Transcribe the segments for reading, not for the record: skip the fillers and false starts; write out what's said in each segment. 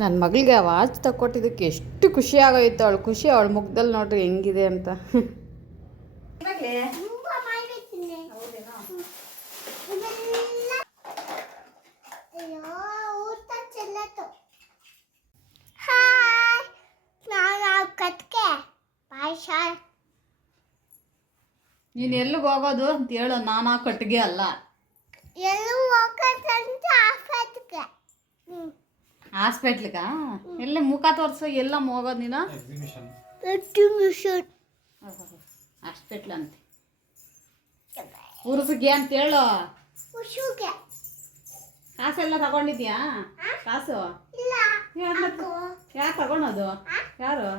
ನನ್ನ ಮಗಳಿಗೆ ಆ ವಾಚ್ ತಕ್ಕೊಟ್ಟಿದ್ದಕ್ಕೆ ಎಷ್ಟು ಖುಷಿ ಆಗೋಯ್ತು. ಅವಳು ಖುಷಿ ಅವಳ ಮುಖದಲ್ಲಿ ನೋಡ್ರಿ ಹೆಂಗಿದೆ ಅಂತ. ನೀನು ಎಲ್ಲಿಗೆ ಹೋಗೋದು ಅಂತ ಹೇಳು. ನಾನು ಆ ಕಟ್ಟಿಗೆ ಅಲ್ಲ, ಹಾಸ್ಪಿಟ್ಲಿಗ ಎಲ್ಲ ಮುಖ ತೋರಿಸು. ಎಲ್ಲ ಹೋಗೋದು ನೀನು? ಹಾಸ್ಪಿಟ್ಲ್ ಅಂತ ಉರ್ಸಿಗೆ ಅಂತ ಹೇಳು. ಕಾಸೆಲ್ಲ ತಗೊಂಡಿದ್ಯಾ? ಕಾಸು ಯಾರು ತಗೊಳೋದು? ಯಾರು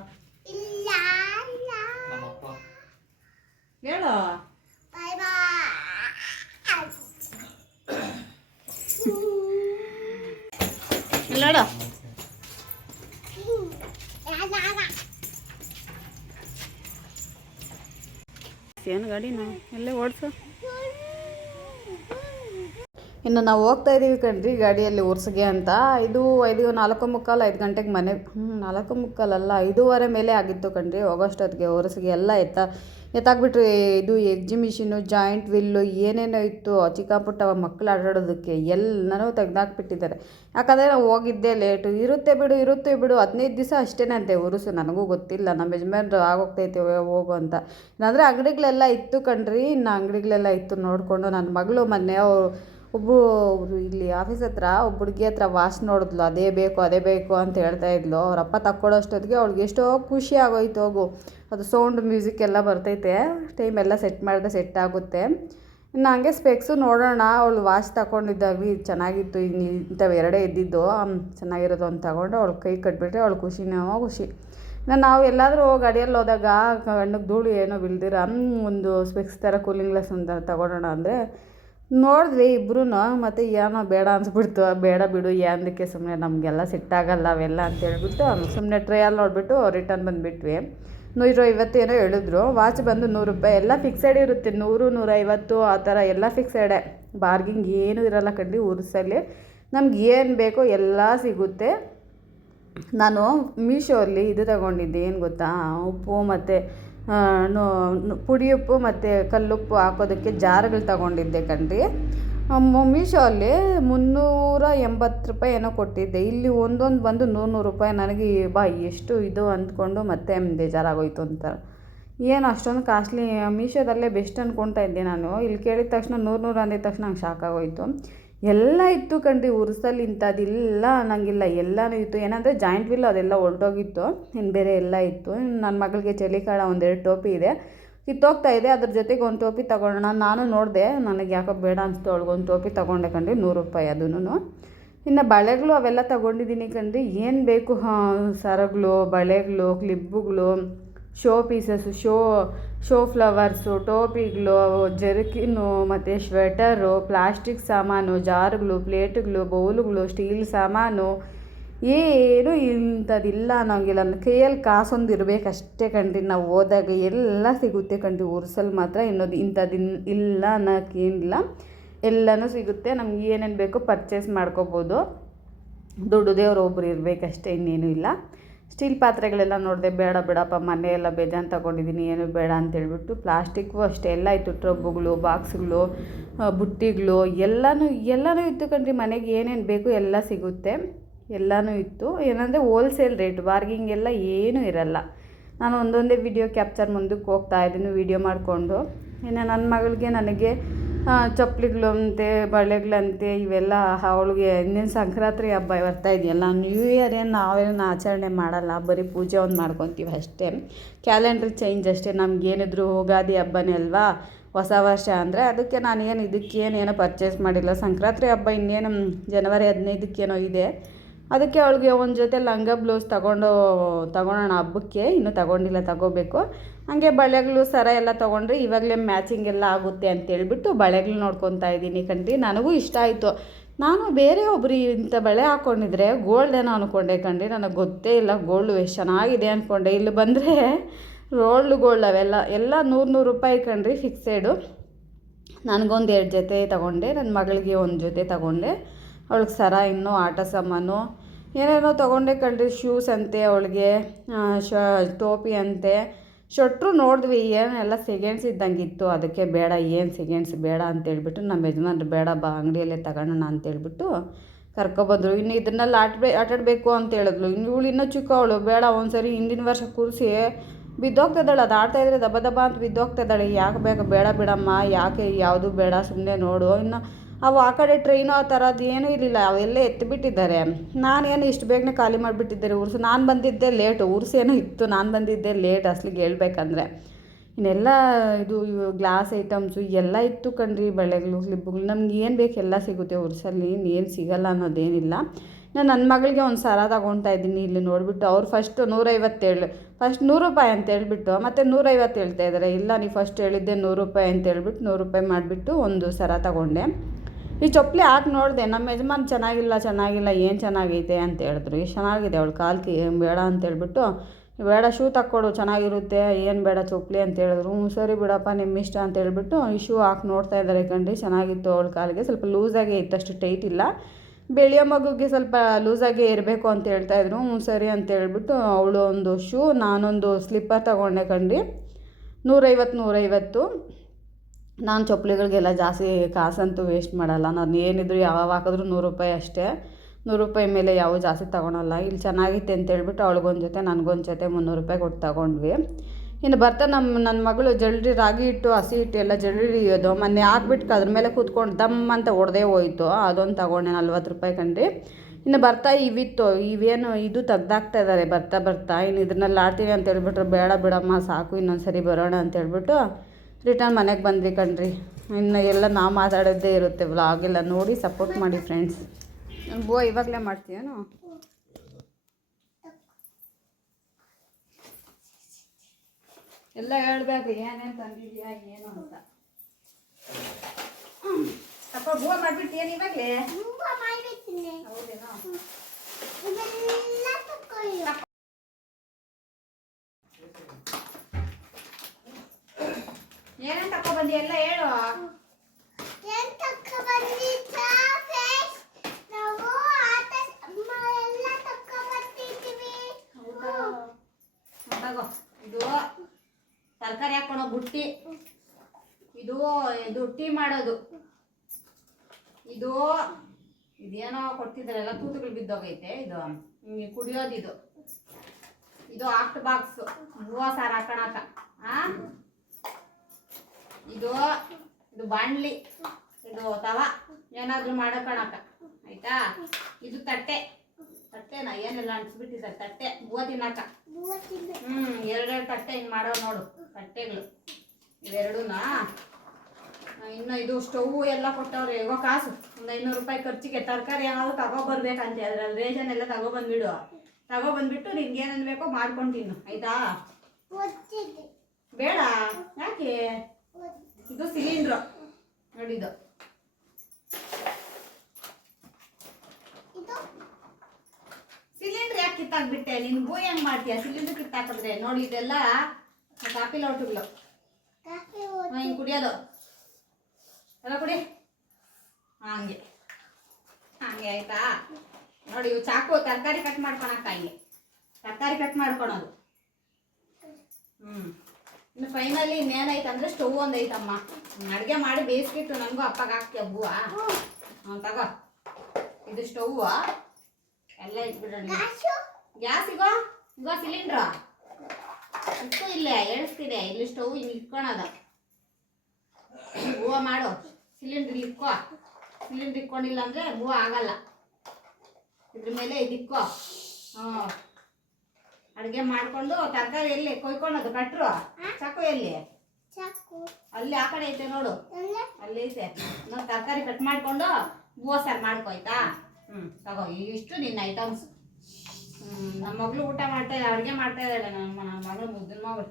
ಹೇಳು? ನೋಡು ಏನು ಗಾಡಿನ ಎಲ್ಲೇ ಓಡಿಸು. ಇನ್ನು ನಾವು ಹೋಗ್ತಾ ಇದ್ದೀವಿ ಕಣ್ರಿ ಗಾಡಿಯಲ್ಲಿ ಊರ್ಸಿಗೆ ಅಂತ. ಇದು 4:45 5 ಗಂಟೆಗೆ ಮನೆ 4:45 ಅಲ್ಲ 5:15 ಮೇಲೆ ಆಗಿತ್ತು ಕಣ್ರಿ. ಹೋಗೋಷ್ಟೊತ್ತಿಗೆ ಊರ್ಸಿಗೆ ಎಲ್ಲ ಎತ್ತಾಕ್ಬಿಟ್ರಿ. ಇದು ಎಕ್ಸಿಬಿಷನ್ನು, ಜಾಯಿಂಟ್ ವಿಲ್ಲು ಏನೇನೋ ಇತ್ತು ಚಿಕ್ಕ ಪುಟ್ಟ ಮಕ್ಕಳು ಆಟಾಡೋದಕ್ಕೆ ಎಲ್ಲನೂ ತೆಗ್ದಾಕ್ಬಿಟ್ಟಿದ್ದಾರೆ. ಯಾಕಂದರೆ ನಾವು ಹೋಗಿದ್ದೆ ಲೇಟು. ಇರುತ್ತೆ ಬಿಡು 15 ದಿವಸ ಅಷ್ಟೇ ಅಂತೆ ಉರುಸು. ನನಗೂ ಗೊತ್ತಿಲ್ಲ, ನಮ್ಮ ಯಜಮಾನ್ರು ಆಗೋಗ್ತೈತೆ ಹೋಗು ಅಂತ. ಇಲ್ಲಾಂದರೆ ಅಂಗಡಿಗಳೆಲ್ಲ ಇತ್ತು ಕಣ್ರಿ. ಇನ್ನು ಅಂಗಡಿಗಳೆಲ್ಲ ಇತ್ತು ನೋಡಿಕೊಂಡು. ನನ್ನ ಮಗಳು ಮೊನ್ನೆ ಒಬ್ಬರು ಇಲ್ಲಿ ಆಫೀಸ್ ಹತ್ರ ಒಬ್ಬ ಹುಡುಗಿ ಹತ್ರ ವಾಚ್ ನೋಡಿದ್ಲು. ಅದೇ ಬೇಕು ಅಂತ ಹೇಳ್ತಾಯಿದ್ಲು. ಅವರಪ್ಪ ತಕ್ಕೊಡೋಷ್ಟೊತ್ತಿಗೆ ಅವ್ಳಿಗೆ ಎಷ್ಟೋ ಖುಷಿ ಆಗೋಯ್ತು. ಹೋಗು, ಅದು ಸೌಂಡ್ ಮ್ಯೂಸಿಕ್ ಎಲ್ಲ ಬರ್ತೈತೆ. ಟೈಮ್ ಎಲ್ಲ ಸೆಟ್ ಮಾಡಿದ್ರೆ ಸೆಟ್ ಆಗುತ್ತೆ. ಇನ್ನು ಹಂಗೆ ಸ್ಪೆಕ್ಸು ನೋಡೋಣ. ಅವಳು ವಾಚ್ ತಗೊಂಡಿದ್ದಾಗಿ ಚೆನ್ನಾಗಿತ್ತು. ಇಂಥವು ಎರಡೇ ಇದ್ದಿದ್ದು ಚೆನ್ನಾಗಿರೋದು ಅಂತ ತಗೊಂಡು ಅವಳು ಕೈ ಕಟ್ಬಿಟ್ರೆ ಅವಳು ಖುಷಿ. ನಾವು ಎಲ್ಲಾದರೂ ಗಾಡಿಯಲ್ಲಿ ಹೋದಾಗ ಕಣ್ಣಿಗೆ ಧೂಳು ಏನೋ ಬೀಳ್ದಿರ ಒಂದು ಸ್ಪೆಕ್ಸ್ ಥರ ಕೂಲಿಂಗ್ ಗ್ಲಾಸ್ ಅಂತ ತಗೊಳ್ಳೋಣ ಅಂದರೆ ನೋಡಿದ್ವಿ ಇಬ್ಬರೂ. ಮತ್ತು ಏನೋ ಬೇಡ ಅನ್ಸ್ಬಿಡ್ತು. ಬೇಡ ಬಿಡು ಏನಕ್ಕೆ ಸುಮ್ಮನೆ ನಮಗೆಲ್ಲ ಸಿಟ್ಟಾಗಲ್ಲ ಅವೆಲ್ಲ ಅಂತ ಹೇಳ್ಬಿಟ್ಟು ಸುಮ್ಮನೆ ಟ್ರೈಯಲ್ಲಿ ನೋಡಿಬಿಟ್ಟು ರಿಟರ್ನ್ ಬಂದುಬಿಟ್ವಿ. 150 ಏನೋ ಹೇಳಿದ್ರು. ವಾಚ್ ಬಂದು 100 ರೂಪಾಯಿ. ಎಲ್ಲ ಫಿಕ್ಸೆಡ್ ಇರುತ್ತೆ, 100 150 ಆ ಥರ ಎಲ್ಲ ಫಿಕ್ಸೆಡೇ. ಬಾರ್ಗಿಂಗ್ ಏನೂ ಇರೋಲ್ಲ ಕಣ್ರಿ ಉರ್ಸಲ್ಲಿ. ನಮ್ಗೆ ಏನು ಬೇಕೋ ಎಲ್ಲ ಸಿಗುತ್ತೆ. ನಾನು ಮೀಶೋಲ್ಲಿ ಇದು ತಗೊಂಡಿದ್ದೆ, ಏನು ಗೊತ್ತಾ, ಉಪ್ಪು ಮತ್ತು ಪುಡಿ ಉಪ್ಪು ಮತ್ತು ಕಲ್ಲುಪ್ಪು ಹಾಕೋದಕ್ಕೆ ಜಾರ್ಗಳು ತಗೊಂಡಿದ್ದೆ ಕಣ್ರಿ. ಮೀಶೋ ಅಲ್ಲಿ 380 ರೂಪಾಯಿ ಏನೋ ಕೊಟ್ಟಿದ್ದೆ. ಇಲ್ಲಿ ಒಂದೊಂದು ಬಂದು 100 ರೂಪಾಯಿ. ನನಗೆ ಎಷ್ಟು ಇದು ಅಂದ್ಕೊಂಡು ಮತ್ತೆ ಬೇಜಾರಾಗೋಯ್ತು ಅಂತ. ಏನು ಅಷ್ಟೊಂದು ಕಾಸ್ಟ್ಲಿ. ಮೀಶೋದಲ್ಲೇ ಬೆಸ್ಟ್ ಅಂದ್ಕೊಳ್ತಾ ಇದ್ದೆ ನಾನು. ಇಲ್ಲಿ ಕೇಳಿದ ತಕ್ಷಣ 100 ಅಂದಿದ ತಕ್ಷಣ ನಂಗೆ ಶಾಕ್ ಆಗೋಯ್ತು. ಎಲ್ಲ ಇತ್ತು ಕಣ್ರಿ ಉರ್ಸಲ್ಲಿ. ಇಂಥದ್ದಿಲ್ಲ ನನಗಿಲ್ಲ, ಎಲ್ಲನೂ ಇತ್ತು. ಏನಂದರೆ ಜಾಯಿಂಟ್ ವಿಲ್ ಅದೆಲ್ಲ ಹೊರಟೋಗಿತ್ತು. ಇನ್ನು ಬೇರೆ ಎಲ್ಲ ಇತ್ತು. ನನ್ನ ಮಗಳಿಗೆ ಚಳಿಕಾಲ 1-2 ಟೋಪಿ ಇದೆ, ಕಿತ್ತೋಗ್ತಾ ಇದೆ. ಅದ್ರ ಜೊತೆಗೆ ಒಂದು ಟೋಪಿ ತೊಗೊಳ್ಳೋಣ ನಾನು ನೋಡಿದೆ. ನನಗೆ ಯಾಕೋ ಬೇಡ ಅನಿಸ್ತು. ಅವಳಿಗೊಂದು ಟೋಪಿ ತೊಗೊಂಡೆ ಕಣ್ರಿ, 100 ರೂಪಾಯಿ ಅದೂ. ಇನ್ನು ಬಳೆಗಳು ಅವೆಲ್ಲ ತೊಗೊಂಡಿದ್ದೀನಿ ಕಣ್ರಿ. ಏನು ಬೇಕು ಸರಗಳು, ಬಳೆಗಳು, ಕ್ಲಿಪ್ಪುಗಳು, ಶೋ ಪೀಸಸ್ಸು, ಶೋ ಫ್ಲವರ್ಸು, ಟೋಪಿಗಳು, ಜರ್ಕಿನು ಮತ್ತು ಸ್ವೆಟರು, ಪ್ಲಾಸ್ಟಿಕ್ ಸಾಮಾನು, ಜಾರುಗಳು, ಪ್ಲೇಟುಗಳು, ಬೌಲುಗಳು, ಸ್ಟೀಲ್ ಸಾಮಾನು ಏನು ಇಂಥದ್ದಿಲ್ಲ ಅನ್ನೋಂಗಿಲ್ಲ. ನನ್ನ ಕೈಯಲ್ಲಿ ಕಾಸೊಂದು ಇರಬೇಕಷ್ಟೇ ಕಣ್ರಿ. ನಾವು ಹೋದಾಗ ಎಲ್ಲ ಸಿಗುತ್ತೆ ಕಣ್ರಿ ಉರ್ಸಲ್ಲಿ ಮಾತ್ರ. ಇಂಥದ್ದು ಇಲ್ಲ ಅನ್ನೋಕ್ಕೇನಿಲ್ಲ, ಎಲ್ಲನೂ ಸಿಗುತ್ತೆ. ನಮ್ಗೆ ಏನೇನು ಬೇಕೋ ಪರ್ಚೇಸ್ ಮಾಡ್ಕೋಬೋದು. ದುಡ್ಡು ದೇವ್ರು ಒಬ್ರು ಇರಬೇಕಷ್ಟೇ, ಇನ್ನೇನು ಇಲ್ಲ. ಸ್ಟೀಲ್ ಪಾತ್ರೆಗಳೆಲ್ಲ ನೋಡಿದೆ, ಬೇಡ ಬಿಡಪ್ಪ ಮನೆಯೆಲ್ಲ ಬೇಜಾನ್ ತೊಗೊಂಡಿದ್ದೀನಿ, ಏನು ಬೇಡ ಅಂತೇಳ್ಬಿಟ್ಟು. ಪ್ಲಾಸ್ಟಿಕ್ಕು ಅಷ್ಟೇ ಎಲ್ಲ ಇತ್ತು. ಟ್ರಬ್ಬುಗಳು, ಬಾಕ್ಸ್ಗಳು, ಬುಟ್ಟಿಗಳು ಎಲ್ಲನೂ ಇತ್ತು ಕಣ್ರಿ. ಮನೆಗೆ ಏನೇನು ಬೇಕು ಎಲ್ಲ ಸಿಗುತ್ತೆ, ಎಲ್ಲನೂ ಇತ್ತು. ಏನಂದರೆ ಹೋಲ್ಸೇಲ್ ರೇಟ್, ಬಾರ್ಗಿಂಗ್ ಎಲ್ಲ ಏನೂ ಇರಲ್ಲ. ನಾನು ಒಂದೊಂದೇ ವಿಡಿಯೋ ಕ್ಯಾಪ್ಚರ್ ಮುಂದಕ್ಕೆ ಹೋಗ್ತಾಯಿದ್ದೀನಿ ವಿಡಿಯೋ ಮಾಡಿಕೊಂಡು. ಇನ್ನು ನನ್ನ ಮಗಳಿಗೆ ನನಗೆ ಚಪ್ಪಲಿಗಳಂತೆ, ಬಳೆಗಳಂತೆ ಇವೆಲ್ಲ ಅವಳಿಗೆ. ಇನ್ನೇನು ಸಂಕ್ರಾಂತಿ ಹಬ್ಬ ಬರ್ತಾ ಇದೆಯಲ್ಲ, ನ್ಯೂ ಇಯರ್ ಏನು ನಾವೇನು ಆಚರಣೆ ಮಾಡಲ್ಲ, ಬರೀ ಪೂಜೆ ಒಂದು ಮಾಡ್ಕೊತೀವಿ ಅಷ್ಟೇ. ಕ್ಯಾಲೆಂಡ್ರ್ ಚೇಂಜ್ ಅಷ್ಟೇ. ನಮಗೇನಿದ್ರು ಯುಗಾದಿ ಹಬ್ಬನೇ ಅಲ್ವಾ, ಹೊಸ ವರ್ಷ ಅಂದರೆ. ಅದಕ್ಕೆ ನಾನೇನು ಇದಕ್ಕೇನೇನೋ ಪರ್ಚೇಸ್ ಮಾಡಿಲ್ಲ. ಸಂಕ್ರಾಂತಿ ಹಬ್ಬ ಇನ್ನೇನು ಜನವರಿ 15 ಇದೆ. ಅದಕ್ಕೆ ಅವಳಿಗೆ ಒಂದು ಜೊತೆ ಲಂಗ ಬ್ಲೌಸ್ ತಗೊಳ್ಳೋಣ ಹಬ್ಬಕ್ಕೆ. ಇನ್ನೂ ತಗೊಂಡಿಲ್ಲ, ತಗೋಬೇಕು. ಹಾಗೆ ಬಳೆಗಳು, ಸರ ಎಲ್ಲ ತೊಗೊಂಡ್ರೆ ಇವಾಗಲೇ ಮ್ಯಾಚಿಂಗ್ ಎಲ್ಲ ಆಗುತ್ತೆ ಅಂತೇಳ್ಬಿಟ್ಟು ಬಳೆಗಳು ನೋಡ್ಕೊತಾ ಇದ್ದೀನಿ ಕಣ್ರಿ. ನನಗೂ ಇಷ್ಟ ಆಯಿತು. ನಾನು ಬೇರೆ ಒಬ್ಬರು ಇಂಥ ಬಳೆ ಹಾಕ್ಕೊಂಡಿದ್ರೆ ಗೋಲ್ಡ್ ಏನೋ ಅಂದ್ಕೊಂಡೆ ಕಣ್ರಿ. ನನಗೆ ಗೊತ್ತೇ ಇಲ್ಲ ಗೋಲ್ಡು ಎಷ್ಟು ಚೆನ್ನಾಗಿದೆ ಅಂದ್ಕೊಂಡೆ. ಇಲ್ಲಿ ಬಂದರೆ ರೋಲ್ಡ್ ಗೋಲ್ಡ್ ಅವೆಲ್ಲ 100 ರೂಪಾಯಿ ಕಣ್ರಿ ಫಿಕ್ಸೆಡು. ನನಗೊಂದು 2 ಜೊತೆ ತೊಗೊಂಡೆ, ನನ್ನ ಮಗಳಿಗೆ ಒಂದು ಜೊತೆ ತೊಗೊಂಡೆ. ಅವಳಿಗೆ ಸರ, ಇನ್ನೂ ಆಟ ಸಾಮಾನು ಏನೇನೋ ತೊಗೊಂಡೆ ಕಣ್ರಿ. ಶೂಸ್ ಅಂತೆ ಅವಳಿಗೆ, ಟೋಪಿ ಅಂತೆ, ಶಟ್ರು ನೋಡಿದ್ವಿ ಏನೆಲ್ಲ ಸೆಕೆಂಡ್ಸ್ ಇದ್ದಂಗಿತ್ತು. ಅದಕ್ಕೆ ಬೇಡ, ಏನು ಸೆಕೆಂಡ್ಸ್ ಬೇಡ ಅಂತೇಳ್ಬಿಟ್ಟು ನಮ್ಮ ಯಜಮಾನ್ರು ಬೇಡ ಬಾ ಅಂಗಡಿಯಲ್ಲೇ ತಗೊಳ್ಳೋಣ ಅಂತೇಳ್ಬಿಟ್ಟು ಕರ್ಕೊಬಂದರು. ಇನ್ನು ಇದನ್ನೆಲ್ಲ ಆಟಾಡಬೇಕು ಅಂತ ಹೇಳಿದ್ಲು. ಇನ್ನು ಇವಳು ಇನ್ನೂ ಚಿಕ್ಕವಳು, ಬೇಡ ಒಂದು ಸರಿ ಹಿಂದಿನ ವರ್ಷ ಕೂರಿಸಿ ಬಿದ್ದೋಗ್ತಿದ್ದಾಳೆ. ಅದು ಆಡ್ತಾಯಿದ್ರೆ ದಬ ದಬ ಅಂತ ಬಿದ್ದೋಗ್ತಿದ್ದಾಳೆ. ಯಾಕೆ ಬೇಡ ಬಿಡಮ್ಮ, ಯಾಕೆ ಯಾವುದು ಬೇಡ, ಸುಮ್ಮನೆ ನೋಡು. ಇನ್ನು ಅವು ಆ ಕಡೆ ಟ್ರೈನು ಆ ಥರದ್ದು ಏನೂ ಇರಲಿಲ್ಲ, ಅವೆಲ್ಲ ಎತ್ತಿಬಿಟ್ಟಿದ್ದಾರೆ. ನಾನೇನು ಇಷ್ಟು ಬೇಗನೆ ಖಾಲಿ ಮಾಡಿಬಿಟ್ಟಿದ್ದಾರೆ ಉರ್ಸು. ನಾನು ಬಂದಿದ್ದೆ ಲೇಟು, ಉರ್ಸೇನೋ ಇತ್ತು, ನಾನು ಬಂದಿದ್ದೆ ಲೇಟ್ ಅಸ್ಲಿಗೆ ಹೇಳ್ಬೇಕಂದ್ರೆ. ಇನ್ನೆಲ್ಲ ಇದು ಗ್ಲಾಸ್ ಐಟಮ್ಸು ಎಲ್ಲ ಇತ್ತು ಕಣ್ರಿ. ಬಳೆಗಳು, ಕ್ಲಿಪ್ಪುಗಳು, ನಮ್ಗೆ ಏನು ಬೇಕು ಎಲ್ಲ ಸಿಗುತ್ತೆ ಉರ್ಸಲ್ಲಿ, ಏನು ಸಿಗಲ್ಲ ಅನ್ನೋದೇನಿಲ್ಲ. ನಾನು ನನ್ನ ಮಗಳಿಗೆ ಒಂದು ಸರ ತಗೊತಾ ಇದ್ದೀನಿ ಇಲ್ಲಿ ನೋಡಿಬಿಟ್ಟು. ಅವ್ರು ಫಸ್ಟ್ 150 ಫಸ್ಟ್ 100 ರೂಪಾಯಿ ಅಂತ ಹೇಳ್ಬಿಟ್ಟು ಮತ್ತೆ 150 ಹೇಳ್ತಾ ಇದ್ದಾರೆ. ಇಲ್ಲ, ನೀವು ಫಸ್ಟ್ ಹೇಳಿದ್ದೆ 100 ರೂಪಾಯಿ ಅಂತ ಹೇಳ್ಬಿಟ್ಟು 100 ರೂಪಾಯಿ ಮಾಡಿಬಿಟ್ಟು ಒಂದು ಸರ ತಗೊಂಡೆ. ಈ ಚಪ್ಪಲಿ ಹಾಕಿ ನೋಡಿದೆ, ನಮ್ಮ ಯಜಮಾನ್ ಚೆನ್ನಾಗಿಲ್ಲ, ಏನು ಚೆನ್ನಾಗೈತೆ ಅಂತ ಹೇಳಿದ್ರು. ಎಷ್ಟು ಚೆನ್ನಾಗಿದೆ ಅವಳು ಕಾಲ್ಕಿ, ಬೇಡ ಅಂತ ಹೇಳ್ಬಿಟ್ಟು, ಬೇಡ ಶೂ ತಕ್ಕೊಡು ಚೆನ್ನಾಗಿರುತ್ತೆ, ಏನು ಬೇಡ ಚಪ್ಪಲಿ ಅಂತ ಹೇಳಿದ್ರು. ಸರಿ ಬಿಡಪ್ಪ ನಿಮ್ಮ ಇಷ್ಟ ಅಂತ ಹೇಳ್ಬಿಟ್ಟು ಈ ಶೂ ಹಾಕಿ ನೋಡ್ತಾ ಇದ್ದಾರೆ ಕಣ್ರಿ. ಚೆನ್ನಾಗಿತ್ತು ಅವಳ ಕಾಲಿಗೆ, ಸ್ವಲ್ಪ ಲೂಸಾಗೇ ಇತ್ತು, ಅಷ್ಟು ಟೈಟ್ ಇಲ್ಲ. ಬೆಳೆಯೋ ಮಗುಗೆ ಸ್ವಲ್ಪ ಲೂಸಾಗೇ ಇರಬೇಕು ಅಂತ ಹೇಳ್ತಾಯಿದ್ರು. ಸರಿ ಅಂತ ಹೇಳ್ಬಿಟ್ಟು ಅವಳು ಒಂದು ಶೂ, ನಾನೊಂದು ಸ್ಲಿಪ್ಪರ್ ತೊಗೊಂಡೆ ಕಣ್ರಿ. 150. ನಾನು ಚಪ್ಪಲಿಗಳಿಗೆಲ್ಲ ಜಾಸ್ತಿ ಕಾಸಂತೂ ವೇಸ್ಟ್ ಮಾಡಲ್ಲ. ನಾನು ಏನಿದ್ರು ಯಾವಾಗ ಹಾಕಿದ್ರು 100 ರೂಪಾಯಿ ಅಷ್ಟೇ. 100 ರೂಪಾಯಿ ಮೇಲೆ ಯಾವ ಜಾಸ್ತಿ ತೊಗೊಳಲ್ಲ. ಇಲ್ಲಿ ಚೆನ್ನಾಗಿತ್ತು ಅಂತೇಳ್ಬಿಟ್ಟು ಅವಳಿಗೊಂದು ಜೊತೆ, ನನಗೊಂದು ಜೊತೆ 300 ರೂಪಾಯಿ ಕೊಟ್ಟು ತಗೊಂಡ್ವಿ. ಇನ್ನು ಬರ್ತಾ ನನ್ನ ಮಗಳು ಜಲ್ದಿ ರಾಗಿ ಹಿಟ್ಟು, ಹಸಿ ಹಿಟ್ಟು ಎಲ್ಲ ಜಲ್ದಿ ಹಿಡಿಯೋದು. ಮೊನ್ನೆ ಹಾಕ್ಬಿಟ್ಟು ಅದ್ರ ಮೇಲೆ ಕೂತ್ಕೊಂಡು ದಮ್ ಅಂತ ಹೊಡೆದೇ ಹೋಯ್ತು. ಅದೊಂದು ತಗೊಂಡೆ 40 ರೂಪಾಯಿ ಕಣ್ರಿ. ಇನ್ನು ಬರ್ತಾ ಇವೇನು ಇದು ತೆಗ್ದಾಕ್ತಾ ಇದ್ದಾರೆ ಬರ್ತಾ. ಇನ್ನು ಇದನ್ನೆಲ್ಲ ಆಡ್ತೀವಿ ಅಂತ ಹೇಳ್ಬಿಟ್ರೆ, ಬೇಡ ಬಿಡಮ್ಮ ಸಾಕು, ಇನ್ನೊಂದು ಸರಿ ಬರೋಣ ಅಂತ ಹೇಳ್ಬಿಟ್ಟು ರಿಟರ್ನ್ ಮನೆಗೆ ಬಂದ್ವಿ ಕಣ್ರಿ. ಇನ್ನು ಎಲ್ಲ ನಾವು ಮಾತಾಡೋದೇ ಇರುತ್ತೆ. ವ್ಲಾಗೆಲ್ಲ ನೋಡಿ ಸಪೋರ್ಟ್ ಮಾಡಿ ಫ್ರೆಂಡ್ಸ್. ಬೋ ಇವಾಗಲೇ ಮಾಡ್ತೀಯೇನು? ಎಲ್ಲ ಹೇಳ್ಬೇಕು, ಏನೇನು ತಂದಿದ್ಯಾ ಏನು ಅಂತ. ಅಪ್ಪ ಬೋ ಮಾಡಿಬಿಟ್ಟು ಏನು ಇವಾಗಲೇ? ಹೌದೇನೋ? ಏನೇನು ತಗೊಬಂದಿ ಎಲ್ಲ ಹೇಳು. ಇದು ತರಕಾರಿ ಹಾಕೊಳೋ ಬುಟ್ಟಿ, ಇದು ಟೀ ಮಾಡೋದು, ಇದೇನೋ ಕೊಡ್ತಿದ್ದಾರೆಲ್ಲ ತೂತುಗಳು ಬಿದ್ದೋಗೈತೆ. ಇದು ಕುಡಿಯೋದು, ಇದು ಆಕ್ಟ್ ಬಾಕ್ಸ್ ಹೂವು ಸಾರು ಹಾಕೋಣಕ. ಇದು ಬಾಣ್ಲಿ, ಇದು ತವಾ ಏನಾದರೂ ಮಾಡೋಕಣಕ ಆಯ್ತಾ. ಇದು ತಟ್ಟೆನ ಏನೆಲ್ಲ ಅಂಟಿಸ್ಬಿಟ್ಟಿದ್ದಾರೆ, ತಟ್ಟೆ ಹೂವು ತಿನ್ನಕ. 2 ತಟ್ಟೆ ಹಿಂಗೆ ಮಾಡೋ ನೋಡು ತಟ್ಟೆಗಳು ಇವೆರಡೂನಾ. ಇನ್ನು ಇದು ಸ್ಟವ್ ಎಲ್ಲ ಕೊಟ್ಟವ್ರೆ. ಇವಾಗ ಕಾಸು ಒಂದು 500 ರೂಪಾಯಿ ಖರ್ಚಿಗೆ. ತರಕಾರಿ ಏನಾದರೂ ತಗೊಬರ್ಬೇಕಂತೆ, ಅದ್ರಲ್ಲಿ ರೇಷನ್ ಎಲ್ಲ ತಗೊಬಂದ್ಬಿಟ್ಟು ನಿನ್ಗೆ ಏನೇನು ಬೇಕೋ ಮಾಡ್ಕೊಂಡು ತಿನ್ನು ಆಯ್ತಾ. ಬೇಡ ಯಾಕೆ? ಇದು ಸಿಲಿಂಡ್ರು ನೋಡಿದ್ದು, ಸಿಲಿಂಡ್ರ್ ಯಾಕೆ ಕಿತ್ತಾಕ್ಬಿಟ್ಟೆ ನೀನು? ಭೂ ಹೆಂಗೆ ಮಾಡ್ತೀಯ ಸಿಲಿಂಡ್ರ್ ಕಿತ್ತಾಕಿದ್ರೆ? ನೋಡಿ ಇದೆಲ್ಲ ಕಾಫಿ ಲೋಟಗಳು, ಹಿಂಗೆ ಕುಡಿಯೋದು ಎಲ್ಲ ಕುಡಿ. ಹಂಗೆ ಆಯ್ತಾ. ನೋಡಿ ಇವು ಚಾಕು ತರಕಾರಿ ಕಟ್ ಮಾಡ್ಕೊಳಕ್ಕ, ಹಿಂಗೆ ತರಕಾರಿ ಕಟ್ ಮಾಡ್ಕೊಳೋದು. ಇನ್ನು ಫೈನಲಿ ಇನ್ನೇನೈತೆ ಅಂದರೆ ಸ್ಟವ್ ಒಂದು ಐತಮ್ಮ. ಅಡುಗೆ ಮಾಡಿ ಬೇಯಿಸ್ಬಿಟ್ಟು ನನಗೂ ಅಪ್ಪಗೆ ಹಾಕ್ತೀಯ ಹಬ್ಬುವ. ತಗೋ ಇದು ಸ್ಟವ್ ಎಲ್ಲ ಇಟ್ಬಿಡೋಣ. ಗ್ಯಾಸ್ ಈಗ ಸಿಲಿಂಡ್ರ ಇತ್ತು, ಇಲ್ಲೇ ಎಳಿಸ್ತಿದೆ. ಇಲ್ಲಿ ಸ್ಟವ್ ಹಿಂಗೆ ಇಟ್ಕೊಳೋದು. ಹೂವು ಮಾಡು, ಸಿಲಿಂಡ್ರ್ ಇಕ್ಕೋ. ಸಿಲಿಂಡ್ರ್ ಇಕ್ಕೊಂಡಿಲ್ಲ ಅಂದರೆ ಹೂವು ಆಗಲ್ಲ. ಇದ್ರ ಮೇಲೆ ಇದಿಕ್ಕೋ. ಅಡುಗೆ ಮಾಡಿಕೊಂಡು ತರಕಾರಿ ಎಲ್ಲಿ ಕೊಯ್ಕೊಳೋದು ಕಟ್ರು? ಚಾಕು ಎಲ್ಲಿ? ಅಲ್ಲಿ ಆ ಕಡೆ ಐತೆ ನೋಡು, ಅಲ್ಲಿ ಐತೆ. ನಾವು ತರಕಾರಿ ಕಟ್ ಮಾಡಿಕೊಂಡು ಹೂವು ಸಾರು ಮಾಡ್ಕೊ ಆಯ್ತಾ. ತಗೋ ಇಷ್ಟು ನಿನ್ನ ಐಟಮ್ಸ್. ನಮ್ಮ ಮಗಳು ಊಟ ಮಾಡ್ತಾ ಅಡುಗೆ ಮಾಡ್ತಾ ಇದ್ದಾಳೆ, ನನ್ನ ಮಗಳು ಮುದ್ದಿನ ಮಗಳು.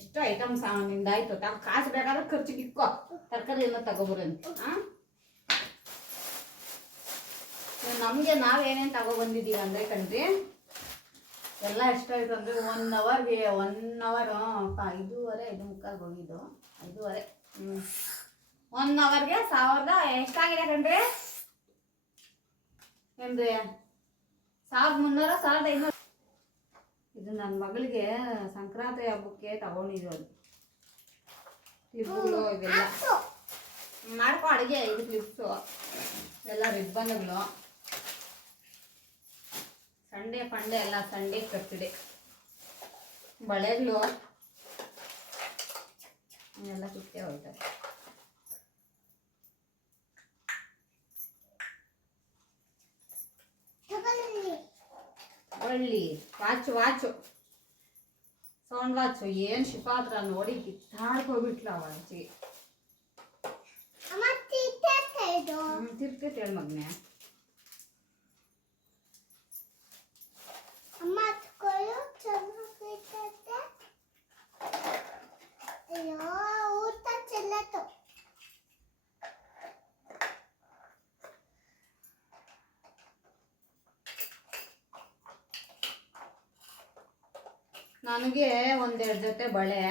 ಇಷ್ಟು ಐಟಮ್ಸ್ ನಿಂದಾಯ್ತು. ಕಾಸು ಬೇಕಾದ್ರೆ ಖರ್ಚಿಗೆ ಇಕ್ಕೋ, ತರಕಾರಿ ಎಲ್ಲ ತಗೋಬರಂತೆ. ನಮಗೆ ನಾವೇನೇನು ತಗೊಬಂದಿದ್ದೀವಿ ಅಂದರೆ ಕಣ್ರಿ, ಎಲ್ಲ ಎಷ್ಟಾಯ್ತು ಅಂದರೆ 1 ಅವರ್ಗೆ 1 ಅವರ್ 5:30 5:45 ಹೋಗಿದ್ದು 5:30. 1 ಅವರ್ಗೆ 1000 ಎಷ್ಟಾಗಿದೆ ಕಣ್ರಿ? ಏನ್ರಿ 1300 1500. ಇದು ನನ್ನ ಮಗಳಿಗೆ ಸಂಕ್ರಾಂತಿ ಹಬ್ಬಕ್ಕೆ ತಗೊಂಡಿದ್ದು ಅದು ಕ್ಲಿಪ್ಗಳು ಇವೆಲ್ಲ ಮಾಡ್ಕೊ ಅಡುಗೆ. ಇದು ಕ್ಲಿಪ್ಸು ಎಲ್ಲ ರಿಬ್ಬನ್ಗಳು ಸಂಡೆ ಪಂಡೆ ಎಲ್ಲ ಸಂಡೆ ಕಟ್ಟಿದೆ. ಬಳೆಗಳು ಎಲ್ಲ ಕಿತ್ತೆ ಹೋಗ್ತಾರೆ. ಒಳ್ಳಿ ವಾಚು ಸೌಂಡ್ ವಾಚು ಏನು ಶಿಫಾತ್ರ ನೋಡಿ ಕಿತ್ತಾಡ್ಕೋಬಿಟ್ಲ ಅವಳಿಗೆ. ತಿರ್ತೈತೆ ಹೇಳಿ ಮಗನೆ. ನನಗೆ ಒಂದೆರಡು ಜೊತೆ ಬಳೆ,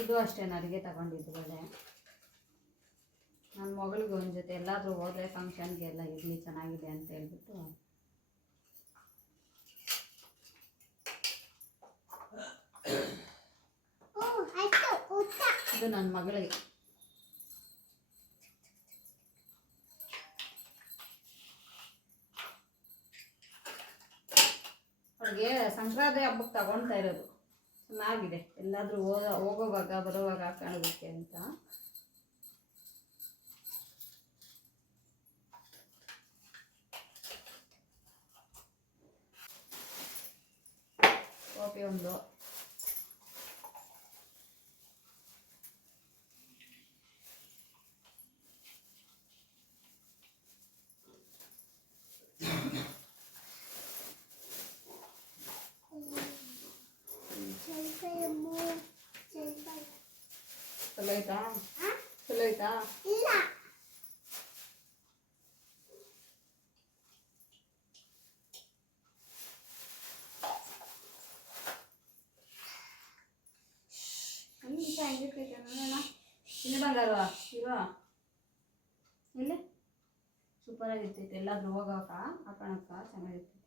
ಇದು ಅಷ್ಟೇ ನನಗೆ ತಗೊಂಡಿದ್ದು ಬಳೆ. ನನ್ನ ಮಗಳಿಗೆ ಒಂದು ಜೊತೆ ಎಲ್ಲಾದರೂ ಹೋದರೆ ಫಂಕ್ಷನ್ಗೆ ಎಲ್ಲ ಇರಲಿ ಚೆನ್ನಾಗಿದೆ ಅಂತ ಹೇಳ್ಬಿಟ್ಟು ಇದು ನನ್ನ ಮಗಳಿಗೆ. ಅವ್ರಿಗೆ ಸಂಕ್ರಾಂತಿ ಹಬ್ಬಕ್ಕೆ ತಗೊಳ್ತಾ ಇರೋದು. ಚೆನ್ನಾಗಿದೆ, ಎಲ್ಲಾದರೂ ಹೋಗೋವಾಗ ಬರೋವಾಗ ಕಾಣೋದಕ್ಕೆ ಅಂತ. ಕಾಫಿ ಒಂದು, ಚಲೋ ಆಯ್ತಾ? ಚಲೋ ಆಯ್ತಾ? ಇಲ್ಲಿ ಬಂಗಾರ ಇಲ್ವಾ? ಇಲ್ಲಿ ಸೂಪರ್ ಆಗಿರ್ತೈತೆ. ಎಲ್ಲಾದ್ರೂ ಹೋಗೋಕ ಹಾಕೋಣಕ್ಕ ಚೆನ್ನಾಗಿರ್ತೈತೆ.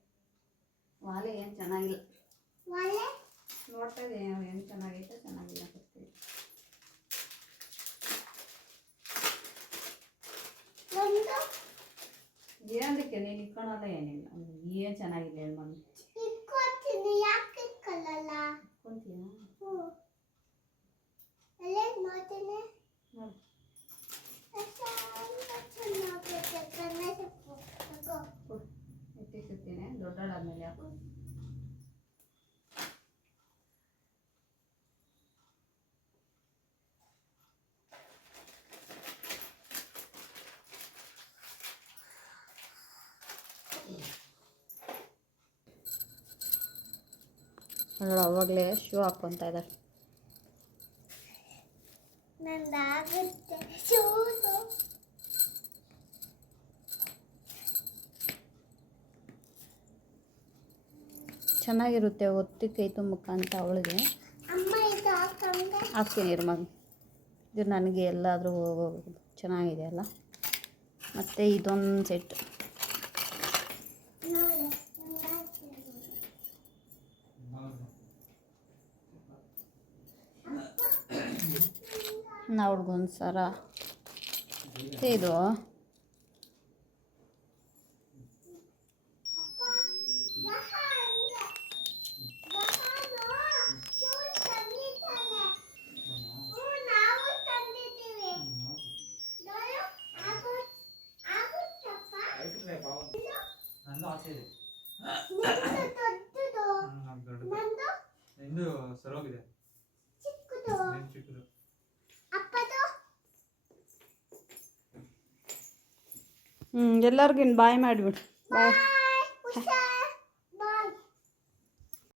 ವಾಲೆ ಏನು ಚೆನ್ನಾಗಿಲ್ಲ, ನೋಡ್ತಾ ಇದೆ ಏನು ಚೆನ್ನಾಗೈತೆ ಚೆನ್ನಾಗಿಲ್ಲ ಬರ್ತೀವಿ. ಏನದಕ್ಕೆ ನೀನು ಇಟ್ಕೊಳಲ್ಲ ಏನಿಲ್ಲ, ಏನು ಚೆನ್ನಾಗಿದೆ ಹೇಳಿ ಮಮ್ಮಿ. ಎತ್ತಿಸುತ್ತೇನೆ ದೊಡ್ಡಾಡಾದ್ಮೇಲೆ ಯಾಕೋ. ಅವಾಗಲೇ ಶೂ ಹಾಕ್ಕೊತಾ ಇದ್ದಾರೆ. ಚೆನ್ನಾಗಿರುತ್ತೆ ಒತ್ತಿ ಕೈ ತುಂಬಕ್ಕ ಅಂತ ಅವಳಿಗೆ ಹಾಕ್ತೀನಿ ಇರು ಮಗ. ಇದು ನನಗೆ ಎಲ್ಲಾದರೂ ಚೆನ್ನಾಗಿದೆ ಅಲ್ಲ. ಮತ್ತು ಇದೊಂದು ಸೆಟ್ ಅವ್ಳಿಗೊಂದು ಸರ. ಇದು ಎಲ್ಲರಿಗೂ ಬಾಯ್ ಮಾಡಿಬಿಡು. ಬಾಯ್.